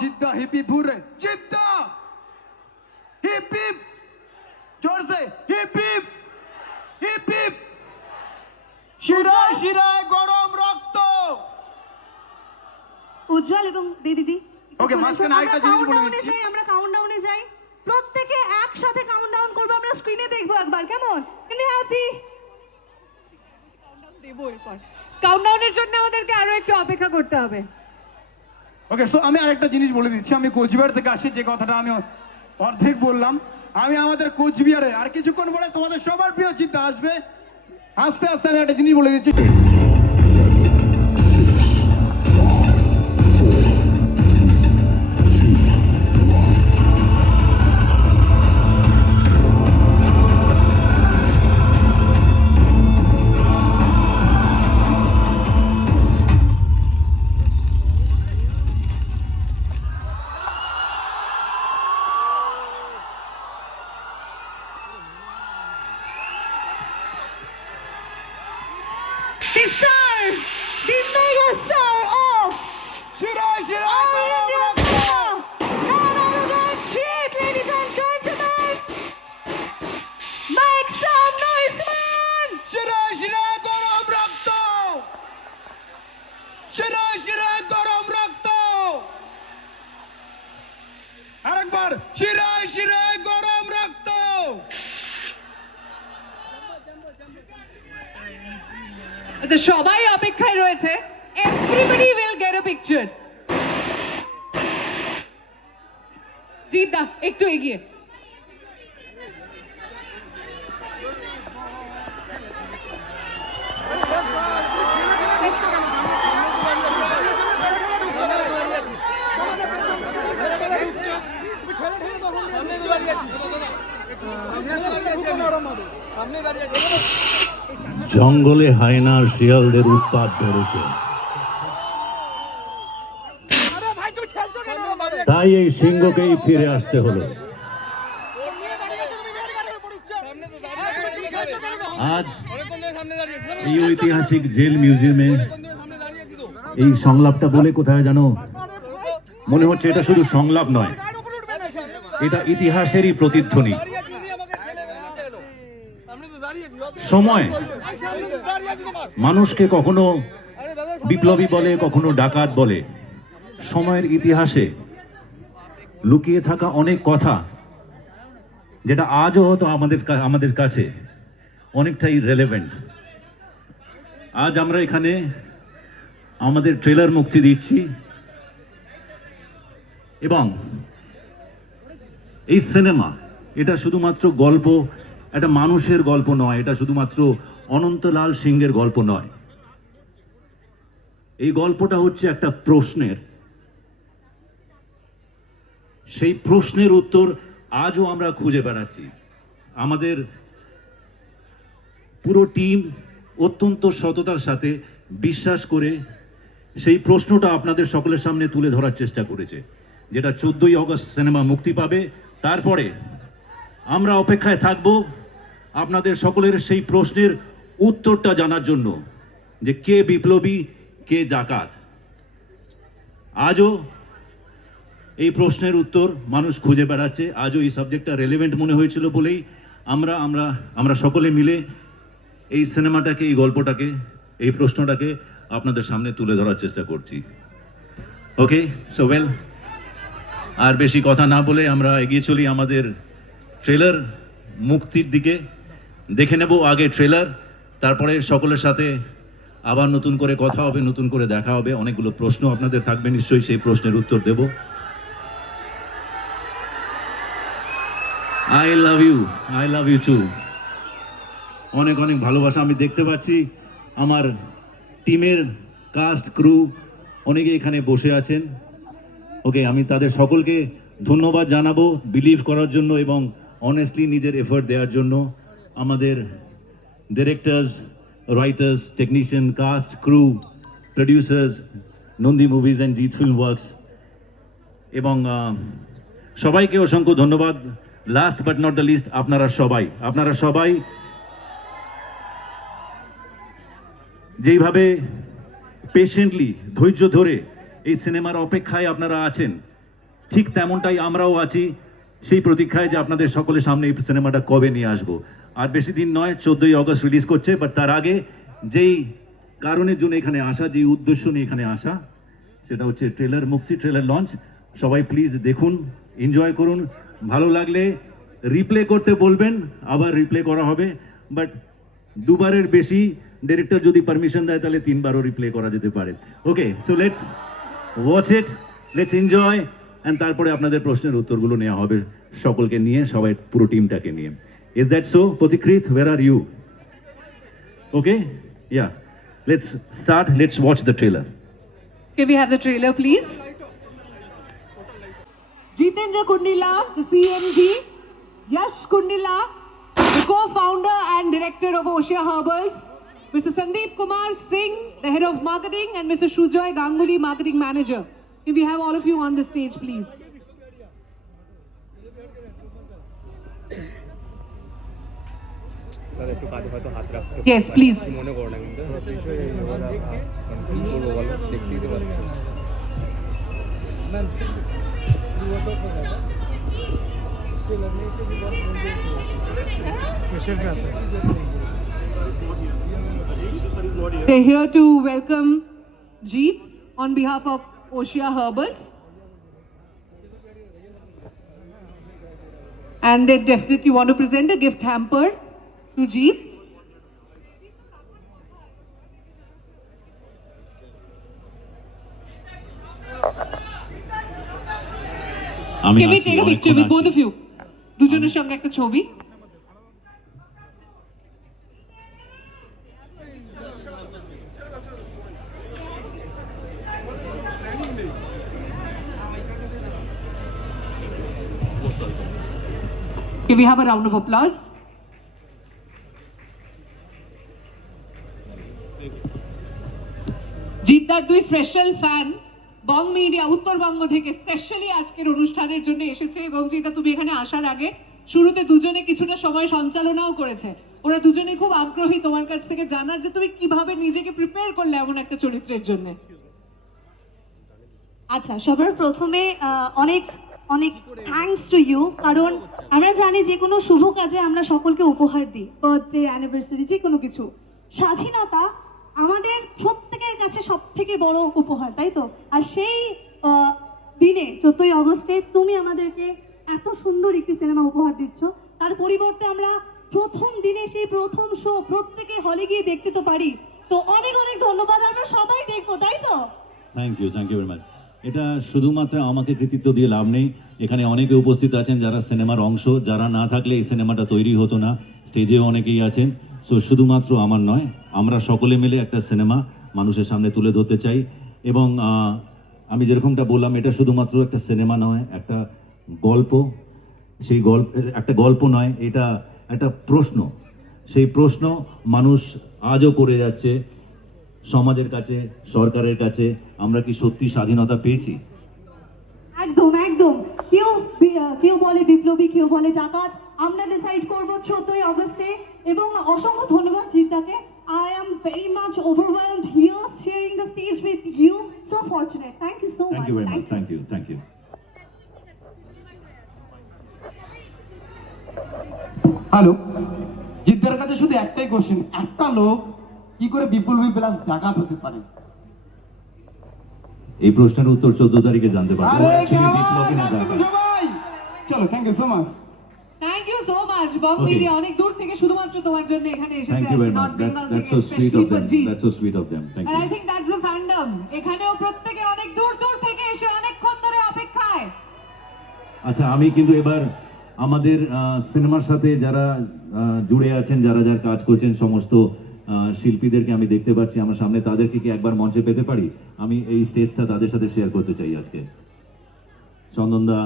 जिद्दा hip hip बोल रहे जिद्दा hip hip जोर से हिप हिप हिप हिप শিরায় শিরায় গরম রক্ত উজ্জ্বল এবং দেবীদি ওকে মাঝখানে আরেকটা জিনিস বলে দিচ্ছি আমরা কাউন্টডাউনে যাই প্রত্যেকে একসাথে কাউন্টডাউন করব আমরা স্ক্রিনে দেখব একবার কেমন কিন্তু হ্যাপি কাউন্টডাউন দেব এরপর কাউন্টডাউনের জন্য আমাদেরকে আরো একটু অপেক্ষা করতে হবে ওকে সো আমি আরেকটা জিনিস বলে দিচ্ছি আমি কোচবিহার থেকে আসি যে কথাটা আমি অর্ধেক বললাম আমি আমাদের কোচবিহারে আর কিছুক্ষণ পরে তোমাদের সবার প্রিয় জিদ্দা আসবে আস্তে আস্তে আমি একটা জিনিস বলে দিচ্ছি The star, the mega star of শিরায় শিরায় our গরম Indian রক্ত cinema, none other than Jit, ladies and gentlemen. Make some noise, man! শিরায় শিরায় গরম রক্ত শিরায় শিরায় গরম রক্ত আরেকবার শিরায় শিরায় গরম রক্ত আচ্ছা সবাই অপেক্ষায় রয়েছে everybody will get a picture Jeddah একটু এগিয়ে জঙ্গলে হায়নার শিয়ালদের উৎপাত বেড়েছে তাই এই সিংহকেই ফিরে আসতে হলো আজ এই ঐতিহাসিক জেল মিউজিয়ামে এই সংলাপটা বলে কোথায় জানো মনে হচ্ছে এটা শুধু সংলাপ নয় এটা ইতিহাসেরই প্রতিধ্বনি সময় মানুষকে কখনো বিপ্লবী বলে কখনো ডাকাত বলে সময়ের ইতিহাসে লুকিয়ে থাকা অনেক কথা যেটা আজও হয়তো আমাদের কাছে অনেকটাই রেলেভেন্ট আজ আমরা এখানে আমাদের ট্রেলার মুক্তি দিচ্ছি এবং এই সিনেমা এটা শুধুমাত্র গল্প একটা মানুষের গল্প নয় এটা শুধুমাত্র অনন্তলাল সিংহের গল্প নয় এই গল্পটা হচ্ছে একটা প্রশ্নের সেই প্রশ্নের উত্তর আজও আমরা খুঁজে বেড়াচ্ছি আমাদের পুরো টিম অত্যন্ত সততার সাথে বিশ্বাস করে সেই প্রশ্নটা আপনাদের সকলের সামনে তুলে ধরার চেষ্টা করেছে যেটা 14ই অগস্ট সিনেমা মুক্তি পাবে তারপরে আমরা অপেক্ষায় থাকব আপনাদের সকলের সেই প্রশ্নের উত্তরটা জানার জন্য যে কে বিপ্লবী কে ডাকাত আজও এই প্রশ্নের উত্তর মানুষ খুঁজে বেড়াচ্ছে আজও এই সাবজেক্টটা রেলেভেন্ট মনে হয়েছিল বলেই আমরা সকলে মিলে এই সিনেমাটাকে এই গল্পটাকে এই প্রশ্নটাকে আপনাদের সামনে তুলে ধরার চেষ্টা করছি ওকে সো ওয়েল আর বেশি কথা না বলে আমরা এগিয়ে চলি আমাদের ট্রেলার মুক্তির দিকে দেখে নেব আগে ট্রেলার তারপরে সকলের সাথে আবার নতুন করে কথা হবে নতুন করে দেখা হবে অনেকগুলো প্রশ্ন আপনাদের থাকবে নিশ্চয়ই সেই প্রশ্নের উত্তর দেব আই লাভ ইউ টু অনেক অনেক ভালোবাসা আমি দেখতে পাচ্ছি আমার টিমের কাস্ট ক্রু অনেকে এখানে বসে আছেন ওকে আমি তাদের সকলকে ধন্যবাদ জানাবো বিলিভ করার জন্য এবং অনেস্টলি নিজের এফোর্ট দেওয়ার জন্য আমাদের directors writers technician cast crew producers Nandy Movies and Jeet Film Works এবং সবাইকে অসংখ্য ধন্যবাদ last but not the least আপনারা সবাই যেইভাবে পেশেন্টলি ধৈর্য ধরে এই সিনেমার অপেক্ষায় আপনারা আছেন ঠিক তেমনটাই আমরাও আছি সেই প্রতীক্ষায় যে আপনাদের সকলের সামনে এই সিনেমাটা কবে নিয়ে আসবো। আর বেশি দিন নয়, 14ই অগস্ট রিলিজ করছে। বাট তার আগে যেই কারণের জন্য এখানে আসা, যেই উদ্দেশ্য নিয়ে এখানে আসা, সেটা হচ্ছে ট্রেলার মুক্তি, ট্রেলার লঞ্চ। সবাই প্লিজ দেখুন, এনজয় করুন। ভালো লাগলে রিপ্লে করতে বলবেন, আবার রিপ্লে করা হবে। বাট দুবারের বেশি ডিরেক্টর যদি পারমিশন দেয় তাহলে 3বারও রিপ্লে করা যেতে পারে। Okay, so let's watch it, let's enjoy. And তারপরে আপনাদের প্রশ্নের উত্তরগুলো নেওয়া হবে সকলকে নিয়ে, সবাই পুরো টিমটাকে নিয়ে। Is that so? প্রতিকৃত, where are you? Okay, yeah, let's start. Let's watch the trailer. Can we have the trailer, please? Jitendra Kundila, the CMD, Yash Kundila, the co-founder and director of Oshia Herbals, Mr. Sandeep Kumar Singh, the head of marketing, and Mr. Shujoy Ganguly, marketing manager. Can we have all of you on the stage, please? Yes, please. মনে করো না কিন্তু কি বলবো বলো, দেখতেই তো পাচ্ছ। They're here to welcome Jeet on behalf of Oshia Herbals. And they definitely want to present a gift hamper to Jeet. Can we take a picture with both of you? দুজনের সঙ্গে একটা ছবি। Can we have a round of applause? জিদ্দার দুই special fan বং media Uttarbanga থেকে specially আজকের অনুষ্ঠানের জন্য এসেছে। এবং জিদ্দা, তুমি এখানে আসার আগে শুরুতে দুজনে কিছুটা সময় সঞ্চালনাও করেছে। ওরা দুজনেই খুব আগ্রহী তোমার কাছ থেকে জানার যে তুমি কিভাবে নিজেকে প্রিপেয়ার করলে এমন একটা চরিত্রের জন্য। আচ্ছা, সবার প্রথমে অনেক অনেক থ্যাঙ্কস টু ইউ, কারণ আমরা জানি যে কোনো শুভ কাজে আমরা সকলকে উপহার দিই, বার্থডে, অ্যানিভার্সারি, যে কোনো কিছু। স্বাধীনতা আমাদের প্রত্যেকের কাছে সব থেকে বড় উপহার, তাই তো? আর সেই দিনে 14ই অগস্টে তুমি আমাদেরকে এত সুন্দর একটি সিনেমা উপহার দিচ্ছ। তার পরিবর্তে আমরা প্রথম দিনে সেই প্রথম শো প্রত্যেকে হলে গিয়ে দেখতে তো পারি। তো অনেক অনেক ধন্যবাদ, আমরা সবাই দেখবো, তাই তো? Thank you very much. এটা শুধুমাত্র আমাকে কৃতিত্ব দিয়ে লাভ নেই, এখানে অনেকে উপস্থিত আছেন যারা সিনেমার অংশ, যারা না থাকলে এই সিনেমাটা তৈরি হতো না। স্টেজেও অনেকেই আছেন। সো শুধুমাত্র আমার নয়, আমরা সকলে মিলে একটা সিনেমা মানুষের সামনে তুলে ধরতে চাই। এবং আমি যেরকমটা বললাম, এটা শুধুমাত্র একটা সিনেমা নয়, একটা গল্প। সেই একটা গল্প নয়, এটা একটা প্রশ্ন। সেই প্রশ্ন মানুষ আজও করে যাচ্ছে সমাজের কাছে, সরকারের কাছে। আমরা কি সত্যি স্বাধীনতা পেয়েছি? একদম একদম। কেউ বলে বিপ্লবী, কেউ বলে ডাকাত, আমরা ডিসাইড করবো 14ই অগস্টে। এবং অসংখ্য ধন্যবাদ জিদ্দাকে। I am very much overwhelmed here sharing the stage with you. So fortunate. Thank you so much. Thank you very much. Thank you. Hello, জিদ্দার কাছে শুধু একটাই কোশ্চেন, একটা লোক কি করে বিপ্লবী প্লাস ডাকাত হতে পারে? এই প্রশ্নের উত্তর 14 তারিখে জানতে পারবো। আরে Actually, কেমন বিপ্লবী না আছেন ডাকাত। সবাই? চলো, thank you so much. Thank you so much. বং Okay. মিডিয়া অনেক দূর থেকে শুধুমাত্র তোমার জন্য এখানে এসেছে Thank you আজকে very much. North Bengal That's থেকে so sweet specially of for them. Jeet. That's so sweet of them. Thank And I you. think that's the fandom. এখানেও প্রত্যেকে অনেক দূর দূর থেকে এসে অনেকক্ষণ ধরে অপেক্ষায়। আচ্ছা, আমি কিন্তু এবার আমাদের সিনেমার সাথে যারা জুড়ে আছেন, যারা যারা কাজ করছেন, সমস্ত শিল্পীদেরকে আমি দেখতে পাচ্ছি আমার সামনে। তাদেরকে কি একবার মঞ্চে পেতে পারি? আমি এই স্টেজটা তাদের সাথে শেয়ার করতে চাই আজকে। চন্দনদা,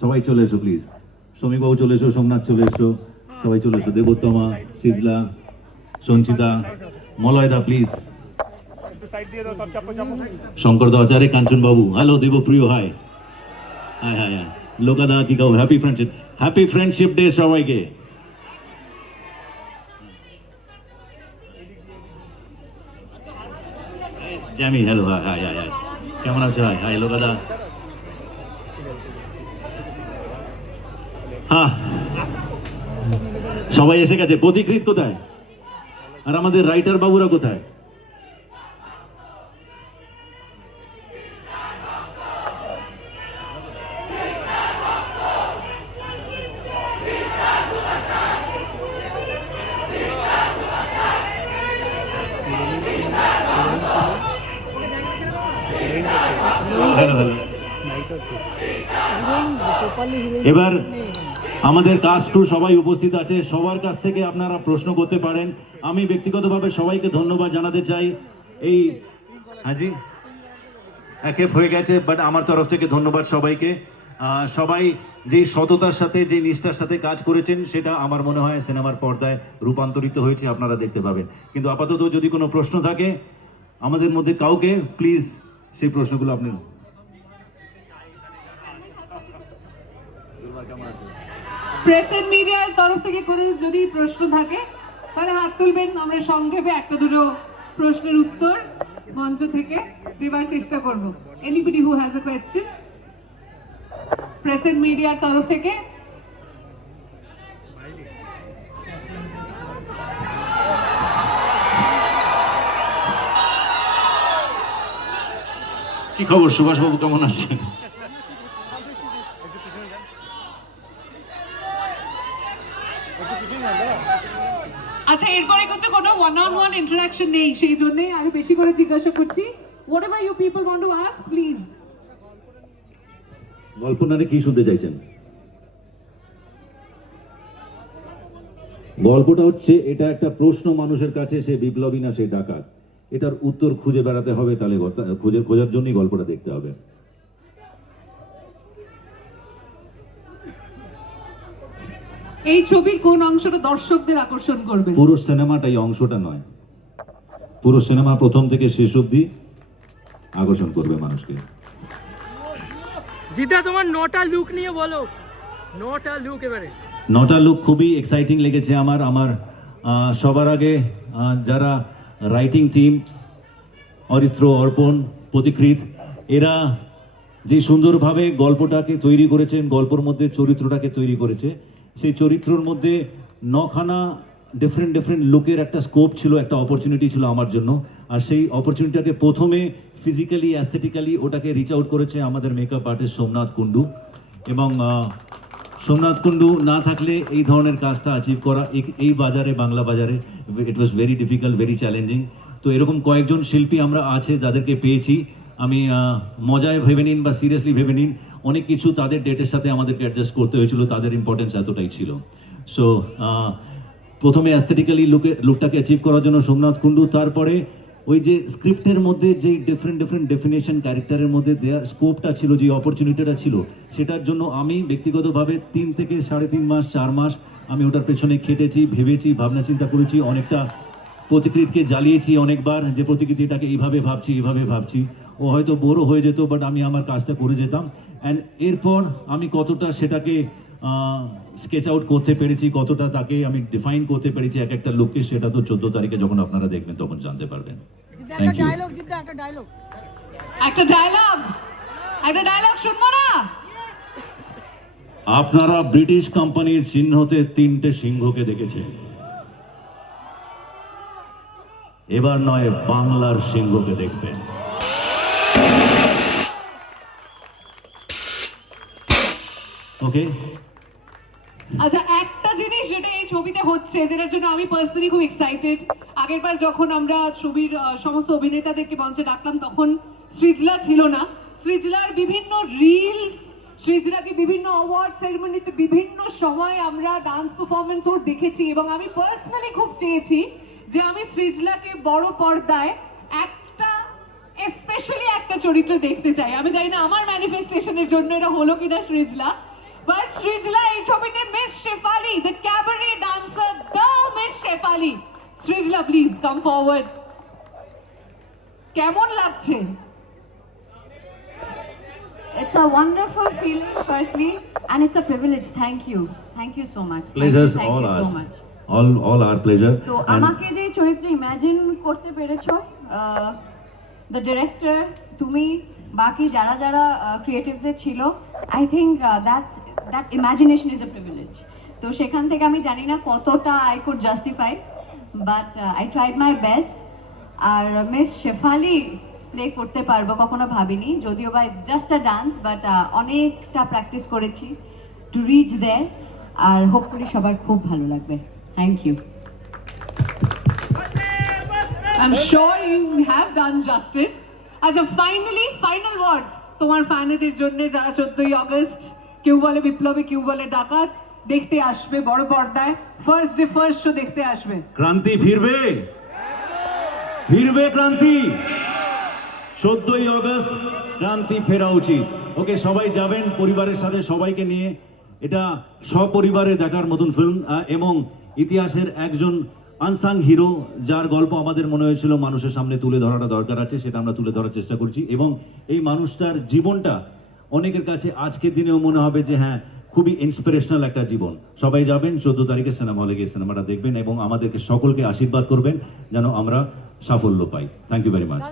সবাই চলে এসো প্লিজ। শ্রমিকবাবু চলে এসো, সোমনাথ চলে এসো, সবাই চলে এসো। দেবোত্তমা, সিজলা, সঞ্চিতা, মলয়দা please. Shankar da, Acharya, Kanchan babu, hello. Debapriya, hi hi hi hi. লোকাদা, কি কাউ? হ্যাপি ফ্রেন্ডশিপ ডে সবাইকে। জ্যামি, hello, hi hi hi hi. কেমন আছো? হাই হাই লোকাদা। হ্যাঁ, সবাই এসে গেছে। পথিকৃৎ কোথায়? আর আমাদের রাইটার বাবুরা কোথায়? এবার আমাদের কাস্ট ক্রু সবাই উপস্থিত আছে, সবার কাছ থেকে আপনারা প্রশ্ন করতে পারেন। আমি ব্যক্তিগতভাবে সবাইকে ধন্যবাদ জানাতে চাই। এই হাজি একে হয়ে গেছে, বাট আমার তরফ থেকে ধন্যবাদ সবাইকে। সবাই যেই সততার সাথে যে নিষ্ঠার সাথে কাজ করেছেন সেটা আমার মনে হয় সিনেমার পর্দায় রূপান্তরিত হয়েছে, আপনারা দেখতে পাবেন। কিন্তু আপাতত যদি কোনো প্রশ্ন থাকে আমাদের মধ্যে কাউকে, প্লিজ সেই প্রশ্নগুলো আপনি প্রেস এন্ড মিডিয়ার তরফ থেকে কোনো যদি প্রশ্ন থাকে তাহলে হাত তুলবেন, আমরা সংক্ষেপে একটা দুটো প্রশ্নের উত্তর মঞ্চ থেকে দেবার চেষ্টা করব। Anybody who has a question press and মিডিয়ার তরফ থেকে? কি খবর সুভাষবাবু, কেমন আছেন? আচ্ছা, এরপরে কিন্তু কোনো ওয়ান ইন্টারাকশন নেই, সেই জন্যই আরো বেশি করে জিজ্ঞাসা করছি। Whatever you people want to ask, please. গল্পনারে কি শুনতে চাইছেন? গল্পটা হচ্ছে, এটা একটা প্রশ্ন মানুষের কাছে, সে বিপ্লবী না সে ডাকাত, এটার উত্তর খুঁজে বেড়াতে হবে। তাহলে খোঁজার জন্যই গল্পটা দেখতে হবে। এই ছবির কোন অংশটা দর্শকদের আকর্ষণ করবে? পুরো সিনেমাটাই, অংশটা নয়। পুরো সিনেমা প্রথম থেকে শেষ অবধি আকর্ষণ করবে মানুষকে। জিতা, তোমার 9টা লুক নিয়ে বলো। 9টা লুক এবারে। 9টা লুক খুবই এক্সাইটিং লেগেছে আমার সবার আগে যারা রাইটিং টিম, অরিত্র, অর্পণ, পথিকৃৎ, এরা যে সুন্দরভাবে গল্পটাকে তৈরি করেছেন, গল্পের মধ্যে চরিত্রটাকে তৈরি করেছে, সেই চরিত্রর মধ্যে 9খানা ডিফারেন্ট লুকের একটা স্কোপ ছিল, একটা অপরচুনিটি ছিল আমার জন্য। আর সেই অপরচুনিটিটাকে প্রথমে ফিজিক্যালি, অ্যাস্থেটিক্যালি ওটাকে রিচ আউট করেছে আমাদের মেকআপ আর্টিস্ট সোমনাথ কুণ্ডু। এবং সোমনাথ কুণ্ডু না থাকলে এই ধরনের কাজটা অ্যাচিভ করা এই বাজারে, বাংলা বাজারে, it was very difficult, very challenging. তো এরকম কয়েকজন শিল্পী আমরা আছে যাদেরকে পেয়েছি। আমি মজায় ভেবে নিন বা সিরিয়াসলি ভেবে নিন, অনেক কিছু তাদের ডেটের সাথে আমাদেরকে অ্যাডজাস্ট করতে হয়েছিল, তাদের ইম্পর্টেন্স এতটাই ছিল। সো প্রথমে অ্যাস্থেটিক্যালি লুকটাকে অ্যাচিভ করার জন্য সোমনাথ কুণ্ডু, তারপরে ওই যে স্ক্রিপ্টের মধ্যে যেই ডিফারেন্ট ডেফিনেশন ক্যারেক্টারের মধ্যে দেওয়ার স্কোপটা ছিল, যে অপরচুনিটিটা ছিল, সেটার জন্য আমি ব্যক্তিগতভাবে 3 থেকে 3.5 মাস, 4 মাস আমি ওটার পেছনে খেটেছি, ভেবেছি, ভাবনা চিন্তা করেছি, অনেকটা পথিকৃৎকে জ্বালিয়েছি অনেকবার, যে পথিকৃৎ এটাকে এইভাবে ভাবছি। ও হয়তো বোরও হয়ে যেত, বাট আমি আমার কাজটা করে যেতাম। অ্যান্ড এরপর আমি কতটা সেটাকে স্কেচ আউট করতে পেরেছি, কতটা তাকে আমি ডিফাইন করতে পেরেছি এক একটা লুককে, সেটা তো 14 তারিখে যখন আপনারা দেখবেন তখন জানতে পারবেন। Thank you. একটা ডায়লগ শুনবো না? আপনারা ব্রিটিশ কোম্পানির চিহ্নতে 3টে সিংহকে দেখেছেন, এবার নয় বাংলার সিংহকে দেখবেন। ওকে, আচ্ছা, একটা জিনিস যেটা এই ছবিতে হচ্ছে, যেটার জন্য আমি পার্সোনালি খুব এক্সাইটেড। আগেরবার যখন আমরা ছবির সমস্ত অভিনেতাদেরকে মঞ্চে ডাকলাম তখন সৃজলা ছিল না। সৃজলার বিভিন্ন রিলস, সৃজলাকে বিভিন্ন অ্যাওয়ার্ড সেরেমনিতে বিভিন্ন সময় আমরা ডান্স পারফরমেন্স ওর দেখেছি, এবং আমি পার্সোনালি খুব চেয়েছি যে আমি সৃজলাকে বড় পর্দায় একটা স্পেশালি একটা চরিত্র দেখতে চাই। আমি জানি না আমার ম্যানিফেস্টেশনের জন্য এটা হলো কিনা সৃজলা, বাট সৃজলা এই ছবিতে Miss Shefali, the cabaret dancer, the Miss Shefali. Srijla, please come forward. কেমন লাগছে? It's a wonderful feeling, firstly, and it's a privilege. Thank you so much. Pleasures Thank all you so ours. much. All our pleasure. তো And আমাকে যে চরিত্র imagine করতে পেরেছো, the director, তুমি, বাকি যারা যারা ক্রিয়েটিভসে ছিল, I think that imagination is a privilege. তো সেখান থেকে আমি জানি না কতটা I could justify, but I tried my best. আর মিস শেফালি প্লে করতে পারবো কখনো ভাবিনি, যদিও বা it's just a dance, but অনেকটা প্র্যাকটিস করেছি টু রিচ দেয়ার। আর হোপফুলি সবার খুব ভালো লাগবে। Thank you. I'm sure you have done justice. আচ্ছা, ফাইনালি ফাইনাল ওয়ার্ডস তোমার ফ্যানেদের জন্য, যারা 14ই আগস্ট কেউ বলে বিপ্লবী, কেউ বলে ডাকাত দেখতে আসবে বড় পর্দায়, ফার্স্ট ডে ফার্স্ট শো দেখতে আসবে। ক্রান্তি ফিরবে, ফিরবে ক্রান্তি। 14ই আগস্ট ক্রান্তি ফেরা উচিত। ওকে, সবাই যাবেন পরিবারের সাথে, সবাইকে নিয়ে। এটা সপরিবারে দেখার মতন ফিল্ম, এবং ইতিহাসের একজন আনসাং হিরো, যার গল্প আমাদের মনে হয়েছিল মানুষের সামনে তুলে ধরাটা দরকার আছে, সেটা আমরা তুলে ধরার চেষ্টা করছি। এবং এই মানুষটার জীবনটা অনেকের কাছে আজকের দিনেও মনে হবে যে হ্যাঁ, খুবই ইন্সপিরেশনাল একটা জীবন। সবাই যাবেন 14 তারিখে সিনেমা হলে গিয়ে সিনেমাটা দেখবেন এবং আমাদেরকে সকলকে আশীর্বাদ করবেন যেন আমরা সাফল্য পাই। Thank you very much.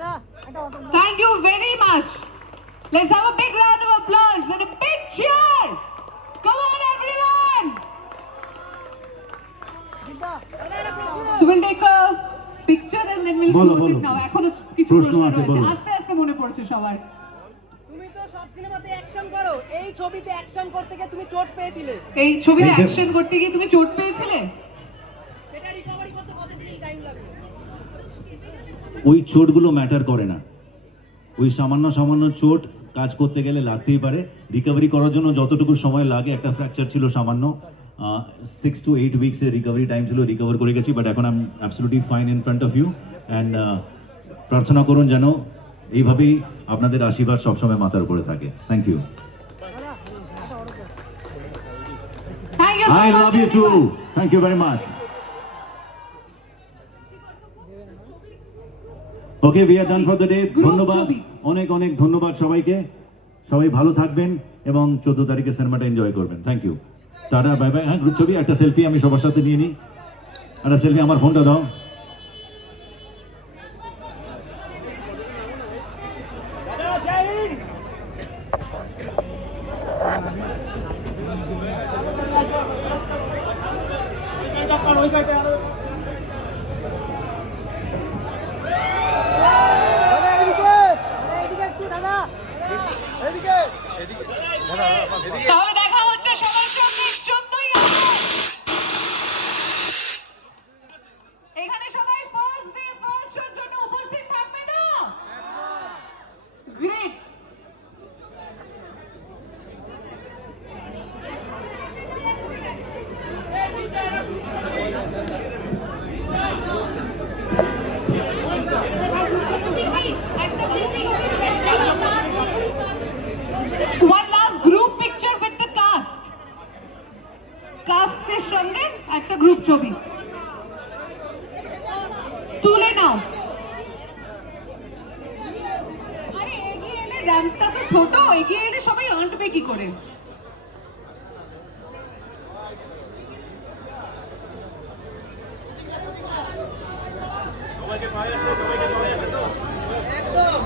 Thank you very much. Let's have a big round of applause and a big cheer. Come on, everyone. So we'll take a picture and then we'll বলো, close it বলো। now. এখনো কিছু প্রশ্ন প্রশ্ন আছে, রয়েছে, বলো। আস্তে আস্তে মনে পড়ছে সবার। তুমি তো সব সিনেমাতে অ্যাকশন করো, এই ছবিতে অ্যাকশন করতে গিয়ে তুমি চোট পেয়েছিলে, এই ছবিতে এই যে- অ্যাকশন করতে গিয়ে তুমি চোট পেয়েছিলে? সেটা রিকভারি করতে কতদিন টাইম লাগবে? ওই চোটগুলো ম্যাটার করে না। ওই সামান্য সামান্য চোট কাজ করতে গেলে লাগতেই পারে। রিকভারি করার জন্য যতটুকু সময় লাগে, একটা ফ্র্যাকচার ছিল সামান্য, 6 to 8 উইক্সের রিকভারি টাইম ছিল, রিকভার করে গেছি। বাট এখন I am absolutely fine in front of you, and প্রার্থনা করুন যেন এইভাবেই আপনাদের আশীর্বাদ সবসময় মাথার উপরে থাকে। Thank you. Thank you so I much, love you too. everyone. Thank you very much. Okay, we are done for the day. Group ধন্যবাদ, ছবি। অনেক অনেক ধন্যবাদ সবাইকে। সবাই ভালো থাকবেন এবং 14 তারিখে সিনেমাটা এনজয় করবেন। Thank you, tata, bye bye. হ্যাঁ, গ্রুপ ছবি, একটা সেলফি আমি সবার সাথে নিয়ে নিই। একটা সেলফি, আমার ফোনটা দাও। তাহলে দেখা হচ্ছে সবার সঙ্গে 14ই আগস্ট। এখানে সবাই ফার্স্ট ডে ফার্স্ট শোর জন্য উপস্থিত থাকবে তো? Great. One last group picture with the cast. কাস্টের সঙ্গে একটা গ্রুপ ছবি তুলে নাও। আরে এগিয়ে এলে, র্যাম্পটা তো ছোট, এগিয়ে এলে সবাই আঁটবে কি করে? সবাইকে পাওয়া যাচ্ছে, সবাইকে পাওয়া যাচ্ছে তো একদম।